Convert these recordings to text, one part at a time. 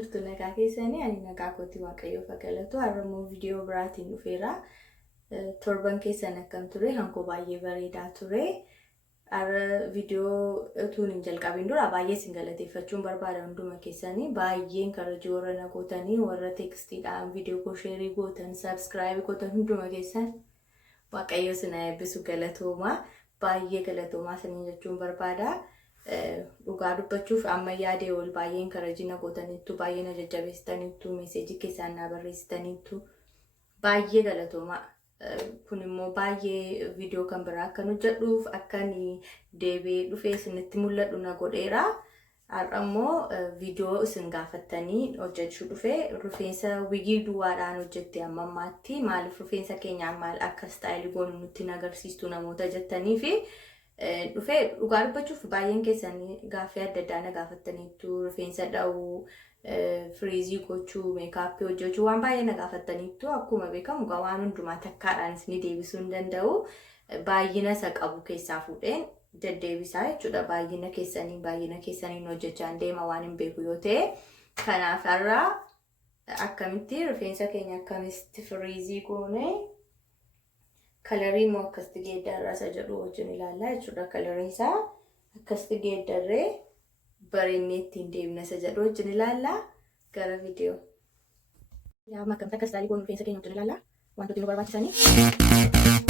jirtu nagaa keessanii ani nagaa kooti waaqayyoo fagalatu har'ammoo viidiyoo biraatiin dhufeera torban keessan akkam ture hanko baay'ee bareedaa ture ara viidiyoo tuun hin jalqabin dura baay'ee sin galateeffachuun barbaada hunduma keessanii baay'een karajii warra nagootanii warra teekstiidhaan viidiyoo koo sheerii gootan subscribe gootan hunduma keessan waaqayyoo sinaa eebbisu galatoomaa baay'ee galatoomaa sanii jechuun barbaada dhugaa dubbachuuf amma yaadee ol baay'een karajii nagootaniitu baay'ee na jajjabeessitaniitu meeseejii keessaan na barreessitaniitu baay'ee galatoomaa kun immoo baay'ee viidiyoo kan biraa akka hojjedhuuf akkani deebi'ee dhufee isinitti mul'adhu na godheera har'ammoo viidiyoo isin gaafattanii hojjechuu dhufee rifeensa wigii duwwaadhaan hojjette amma ammaatti maaliif rifeensa keenyaan maal akka staayilii goonu nutti agarsiistu namoota jettanii fi dhufee dhugaa dubbachuuf baay'een keessanii gaaffii adda addaa na gaafattaniitu rifeensa dha'uu Frizzy gochuu meekaappii hojjechuu waan baay'ee na gaafattaniitu akkuma beekamu waan hundumaa takkaadhaan isin deebisuu hin danda'u baay'ina isa qabu keessaa fuudheen deddeebisaa jechuudha baay'ina keessaniin hojjechaa deema waan hin beeku yoo ta'e kanaaf har'a akkamitti rifeensa keenya akkamitti Frizzy goone kalarii immoo akkasitti geeddarraa isa jedhu wajjin ilaallaa jechuudha kalariin isaa akkasitti geeddarree bareennee ittiin deemna isa jedhu wajjin ilaallaa gara viidiyoo. Yaa makkamta akka staayilii goonu rifeensa keenya wajjin ilaallaa wantoota nu barbaachisanii.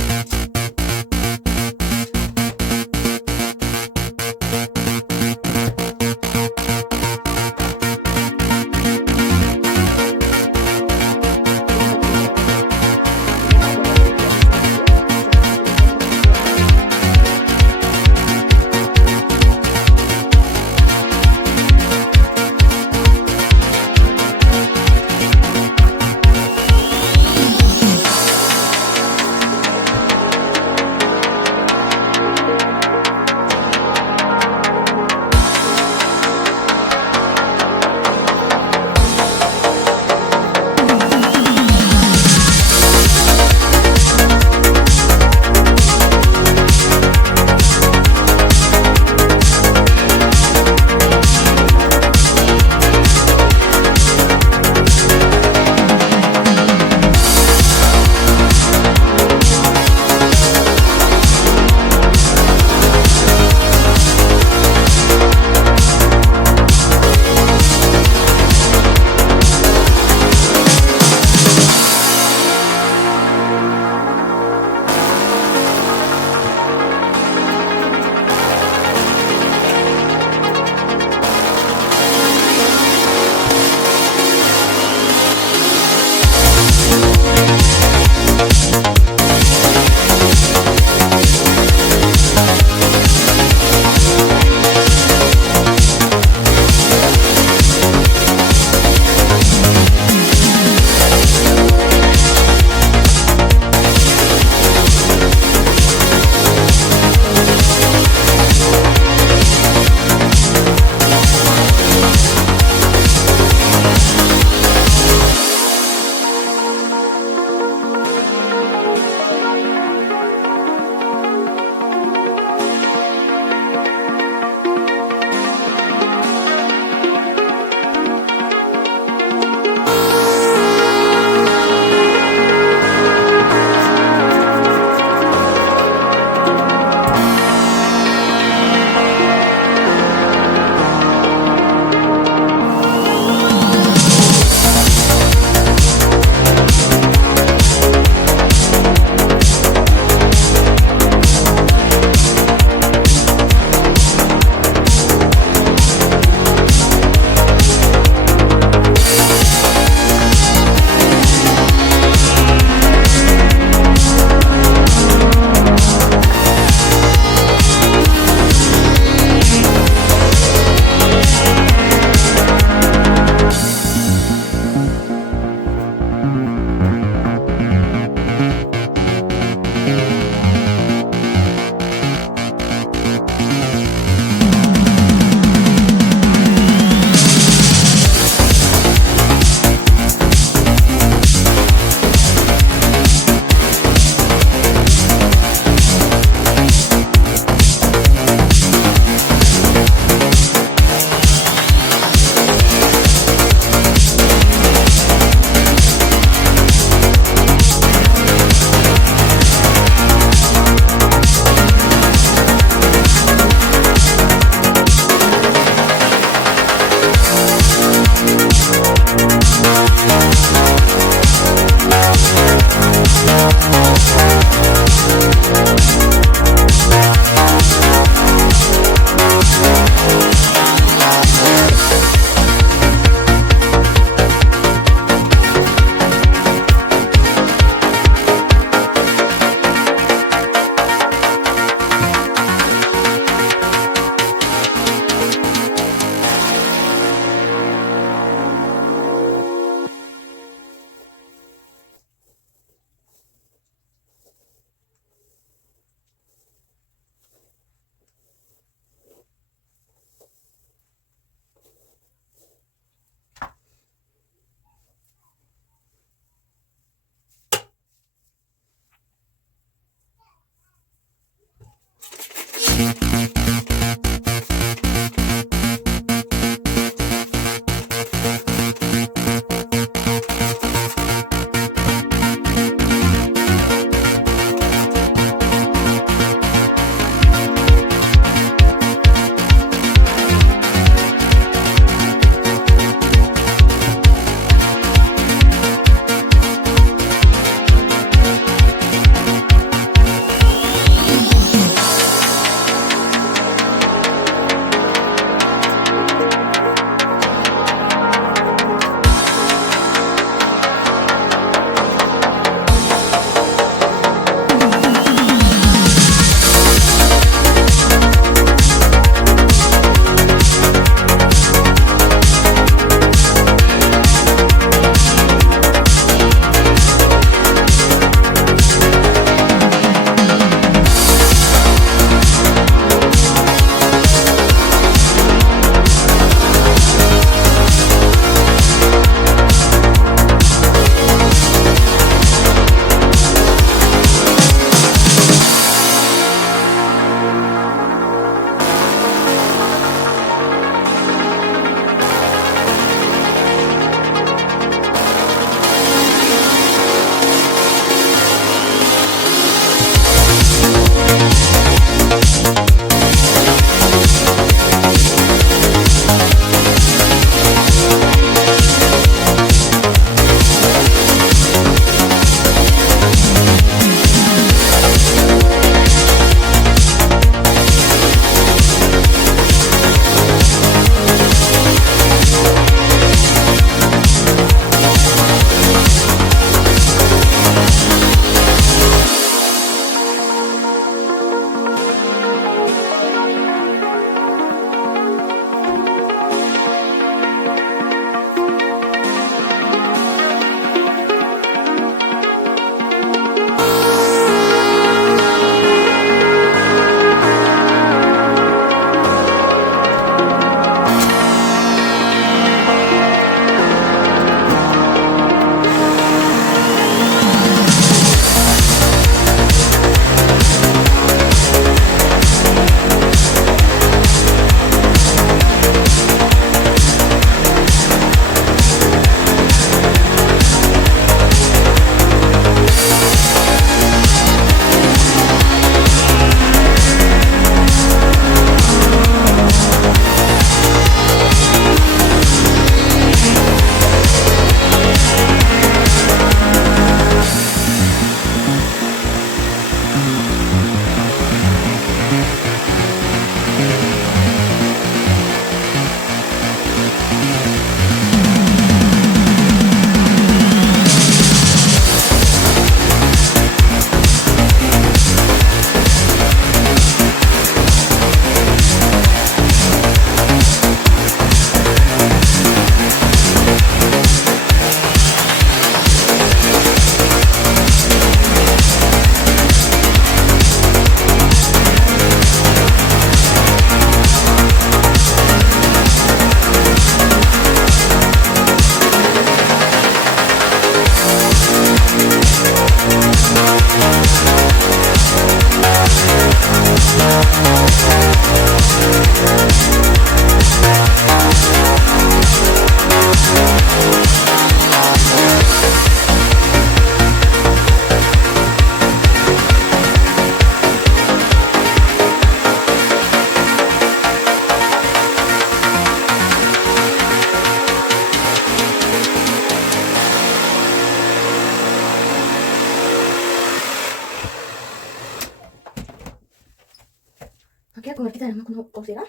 Oke, aku ngerti kan nama kuno posera.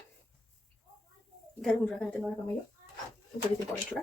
Garuu fuulduraa kanatti nu argamayyuu. Sirriitti qorachuudha.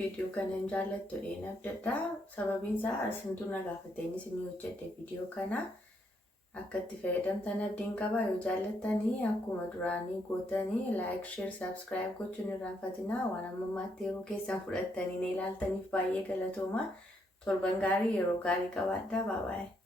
video kana hin jaallattu abdadha. Sababiin isaa isintu na gaafateen isinii hojjedhe video kana. Akka itti fayyadamtan abdiin qaba. Yoo jaallattanii akkuma duraanii gootanii like, share, subscribe gochuun hin irraanfatinaa. Waan ammammaatti yeroo keessan fudhattanii na ilaaltaniif baay'ee galatooma. Torban gaarii yeroo gaarii qabaadhaa. Bye bye.